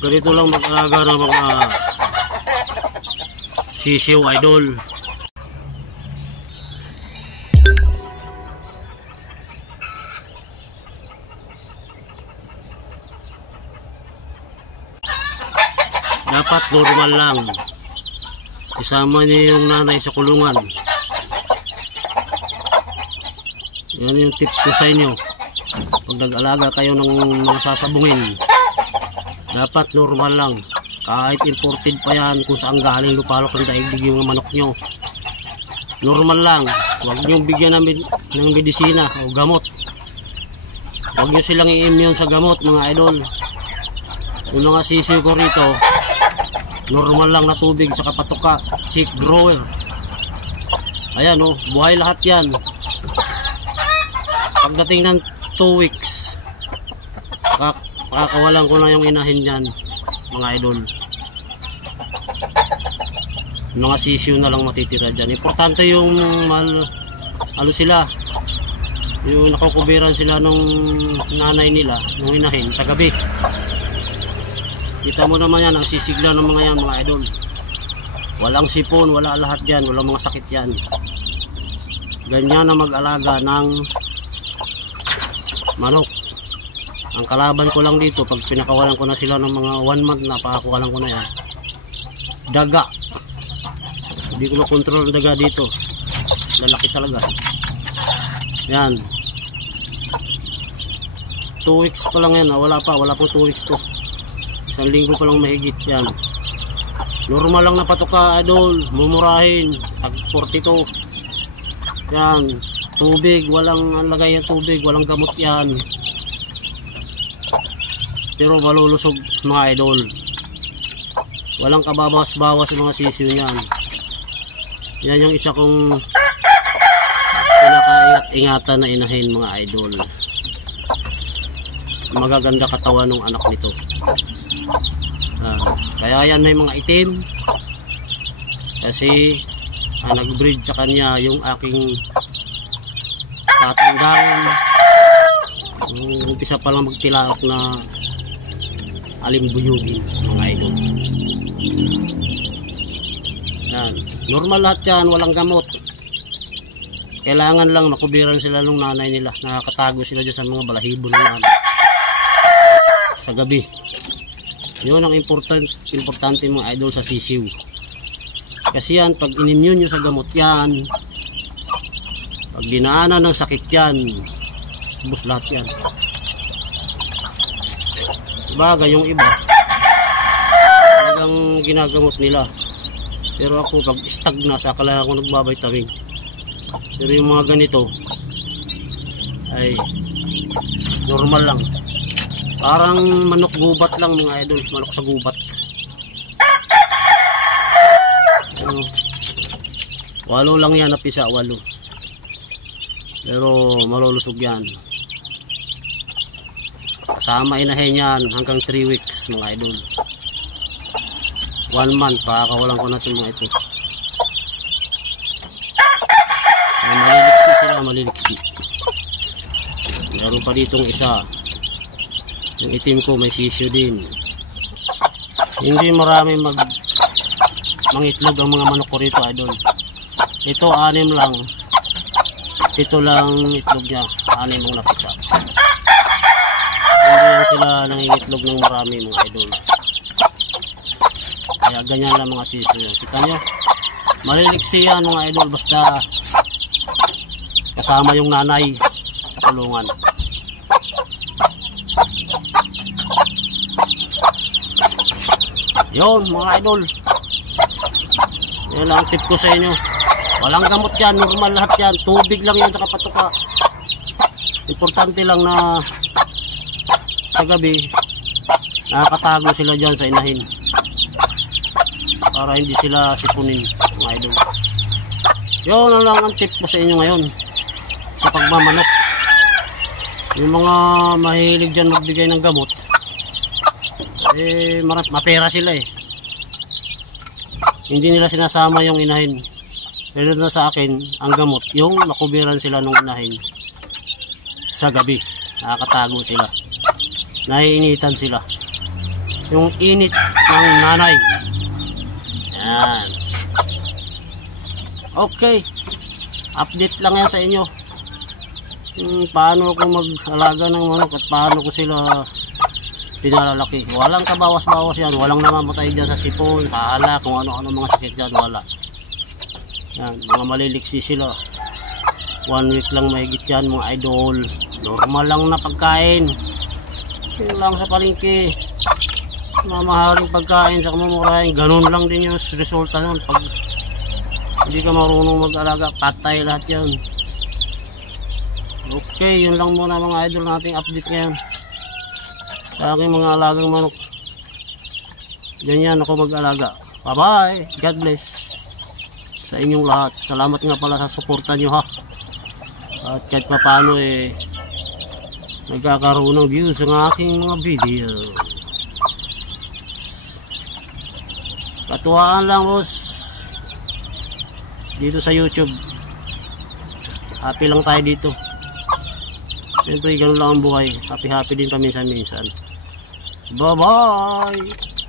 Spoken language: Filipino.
Ganito lang mag-alaga ng mga sisiw, idol. Dapat normal lang. Isama niyo yung nanay sa kulungan. Yan yung tip ko sa inyo. Pag nag-alaga kayo ng mga sasabungin, dapat normal lang. Kahit imported pa yan, kung saan galing lupalok ng daigdig yung manok nyo, normal lang. Huwag nyo bigyan ng medisina o gamot. Huwag nyo silang i-immune sa gamot, mga idol. Yung mga sisiw ko rito, normal lang na tubig sa kapatuka, chick grower. Ayan o, buhay lahat yan. Pagdating ng 2 weeks, pakakawalan ko na yung inahin yan, mga idol. Mga sisiw na lang matitira dyan. Importante yung ano sila, yung nakukubiran sila nung nanay nila, nung inahin sa gabi. Kita mo naman yan, ang sisigla ng mga yan, mga idol. Walang sipon, wala lahat yan, walang mga sakit yan. Ganyan na mag-alaga ng manok. Ang kalaban ko lang dito, pag pinakawalan ko na sila ng mga 1 month na, pakakuwalan ko na yan, daga. Hindi ko makontrol ang daga dito, lalaki talaga yan. 2 weeks pa lang yan, wala po 2 weeks to, 1 linggo pa lang mahigit yan. Normal lang na patuka, idol. Mumurahin tag 42 yan. Tubig, walang lagay ng tubig, walang gamot yan, pero malulusog, mga idol. Walang kababawas-bawas yung mga sisiw niyan. Yan yung isa kong pinaka-ingatan na inahin, mga idol. Magaganda katawan ng anak nito. Kaya yan may mga itim, kasi nag-breed sa kanya yung aking tatandang umpisa pa lang magtilaok na alimbuyugin, mga idol. Yan. Normal lahat yan, walang gamot. Kailangan lang makubiran sila ng nanay nila. Nakakatago sila dyan sa mga balahibo ng nanay sa gabi. Yun ang importante, mga idol, sa sisiw. Kasi yan, pag inimune nyo sa gamot yan, pag dinaanan ng sakit yan, ubos lahat yan. Bagay yung iba talagang ginagamot nila, pero ako pag stag na, saka lang ako nagbabay-tabing. Pero yung mga ganito ay normal lang, parang manok gubat lang, mga idol. Manok sa gubat. Walo lang yan, napisa 8, pero malulusog yan. Kasama inahin yan hanggang 3 weeks, mga idol. 1 month, pakakawalan ko na ito, mga ito. Maliliksi sila, maliliksi. Meron pa ditong isa, yung itim ko, may sisiw din. Hindi marami mangitlog ang mga manok ko rito, idol. Ito 6 lang. Ito lang itlog niya, 6 ang napisa. Hindi lang sila nangingitlog ng marami, mga idol. Kaya ganyan lang mga sisiw. Kita nyo, maliliksi yan, mga idol, basta kasama yung nanay sa kulungan. Yun, mga idol, yan lang ang tip ko sa inyo. Walang gamot yan, normal lahat yan. Tubig lang yan sa kapatuka. Importante lang na sa gabi nakakatago sila dyan sa inahin para hindi sila sipunin, mga idol. Yun lang ang tip ko sa inyo ngayon sa pagmamanok. Yung mga mahilig dyan magbigay ng gamot, mapera sila eh. Hindi nila sinasama yung inahin. Pero na sa akin, ang gamot, yung makubiran sila ng inahin sa gabi. Nakakatago sila, naiinitan sila. yung init ng nanay. Yan. Okay, update lang yan sa inyo paano ako mag-alaga ng manok at paano ko sila pinalalaki. Walang kabawas-bawas yan, walang namamatay dyan sa sipon, sa ala, kung ano-ano mga sakit dyan, wala. Yan, mga maliliksi sila. 1 week lang mahigit yan mga idol. Normal lang na pagkain, yun lang sa palengke, mamahaling pagkain sa kamumurahin, ganun lang din yung resulta nun. Pag hindi ka marunong mag-alaga, patay lahat yan. Okay, yun lang muna mga idol nating update ngayon sa aking mga alagang manok. Ganyan ako mag-alaga. Bye bye, God bless sa inyong lahat. Salamat nga pala sa suporta nyo ha, at kahit pa paano nagkakaroon ng views ang aking mga video. Katuwaan lang boss dito sa YouTube. Happy lang tayo dito. Siyempre ganun lang ang buhay. Happy din paminsan-minsan. Bye bye.